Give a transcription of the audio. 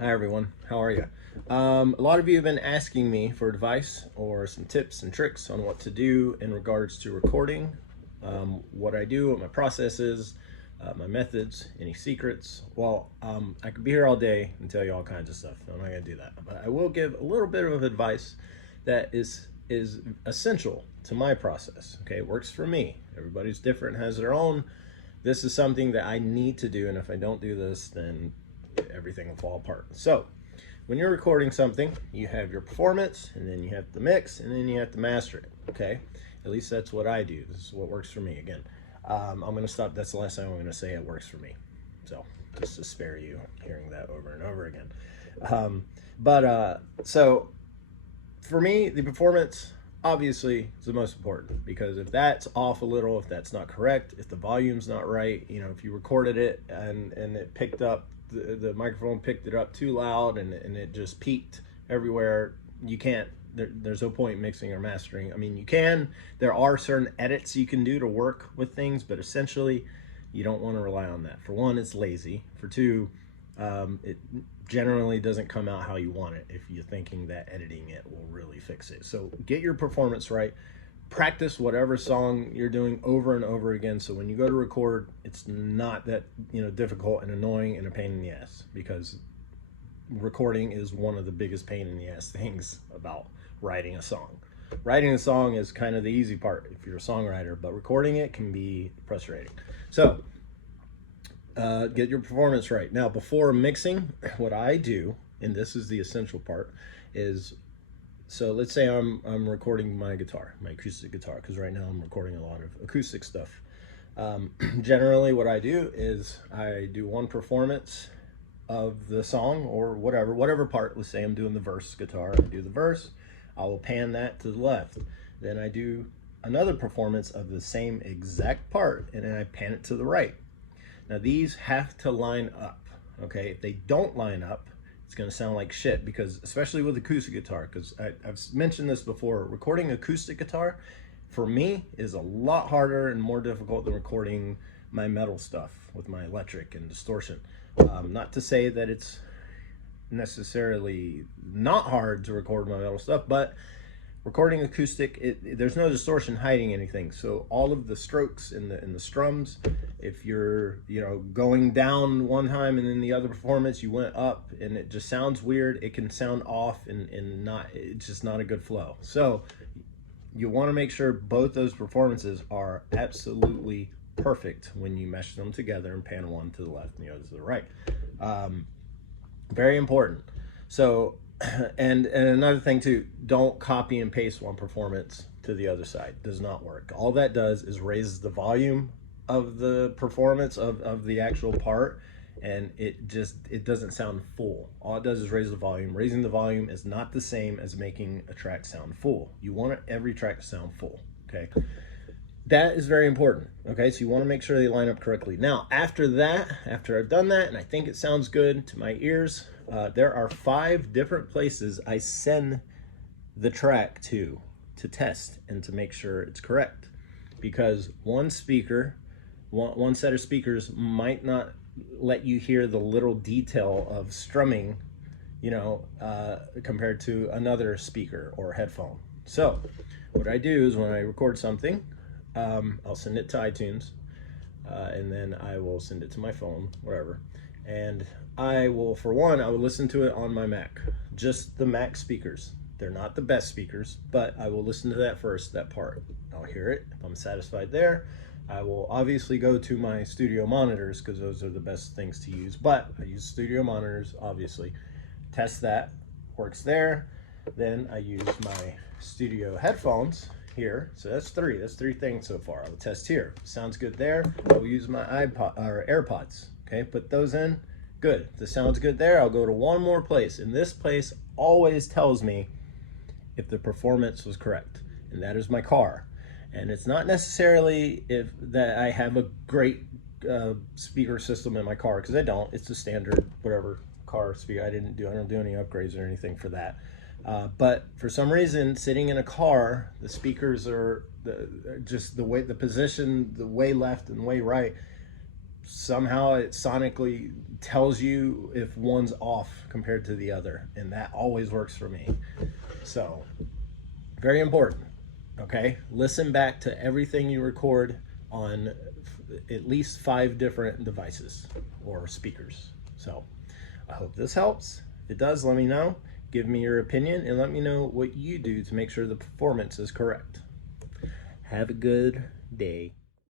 Hi everyone, how are you? A lot of you have been asking me for advice or some tips and tricks on what to do in regards to recording, what I do, what my process is, my methods, any secrets. Well, I could be here all day and tell you all kinds of stuff. I'm not gonna do that, but I will give a little bit of advice that is essential to my process. Okay, it works for me. Everybody's different, has their own. This is something that I need to do, and if I don't do this, then everything will fall apart. So when you're recording something, you have your performance, and then you have the mix, and then you have to master it. Okay, at least that's what I do. This is what works for me. Again, I'm gonna stop. That's the last time I'm gonna say it works for me, so just to spare you hearing that over and over again. So for me, the performance obviously is the most important, because if that's off a little, if that's not correct, if the volume's not right, you know, if you recorded it and it picked up, the microphone picked it up too loud and it just peaked everywhere, you can't, there's no point in mixing or mastering. I mean, you can, there are certain edits you can do to work with things, but essentially you don't want to rely on that. For one, it's lazy. For two, it generally doesn't come out how you want it if you're thinking that editing it will really fix it. So get your performance right. Practice whatever song you're doing over and over again, so when you go to record, it's not that, you know, difficult and annoying and a pain in the ass, because recording is one of the biggest pain in the ass things about writing a song. Writing a song is kind of the easy part if you're a songwriter, but recording it can be frustrating. So get your performance right. Now, before mixing, what I do, and this is the essential part, is, so let's say I'm recording my guitar, my acoustic guitar, because right now I'm recording a lot of acoustic stuff. Generally what I do is I do one performance of the song, or whatever part. Let's say I'm doing the verse guitar, I do the verse, I will pan that to the left. Then I do another performance of the same exact part, and then I pan it to the right. Now these have to line up, okay? If they don't line up, it's gonna sound like shit, because especially with acoustic guitar, because I've mentioned this before, recording acoustic guitar for me is a lot harder and more difficult than recording my metal stuff with my electric and distortion. Not to say that it's necessarily not hard to record my metal stuff, but recording acoustic, there's no distortion hiding anything. So all of the strokes in the strums, if you're, you know, going down one time and then the other performance you went up and it just sounds weird, it can sound off and not, it's just not a good flow. So you want to make sure both those performances are absolutely perfect when you mesh them together and pan one to the left and the other to the right. Very important. So and another thing too, don't copy and paste one performance to the other side. Does not work. All that does is raises the volume of the performance of the actual part, and it doesn't sound full. All it does is raise the volume. Raising the volume is not the same as making a track sound full. You want every track to sound full, okay? That is very important, okay? So you want to make sure they line up correctly. Now, after that, after I've done that and I think it sounds good to my ears, there are 5 different places I send the track to test and to make sure it's correct. Because one speaker, one set of speakers might not let you hear the little detail of strumming, you know, compared to another speaker or headphone. So what I do is when I record something, I'll send it to iTunes, and then I will send it to my phone, wherever. And I will, for one, I will listen to it on my Mac, just the Mac speakers. They're not the best speakers, but I will listen to that first, that part. I'll hear it. If I'm satisfied there, I will obviously go to my studio monitors, because those are the best things to use. But I use studio monitors, obviously. Test that, works there. Then I use my studio headphones here. So that's three things so far. I'll test here. Sounds good there. I'll use my iPod or Airpods. Okay, put those in. Good. If the sound's good there, I'll go to one more place. And this place always tells me if the performance was correct, and that is my car. And it's not necessarily if that I have a great speaker system in my car, because I don't. It's the standard whatever car speaker. I don't do any upgrades or anything for that. But for some reason, sitting in a car, the speakers are just the way, the position, the way left and way right, somehow it sonically tells you if one's off compared to the other, and that always works for me. So very important. Okay, listen back to everything you record on at least 5 different devices or speakers. So I hope this helps. If it does, let me know. Give me your opinion and let me know what you do to make sure the performance is correct. Have a good day.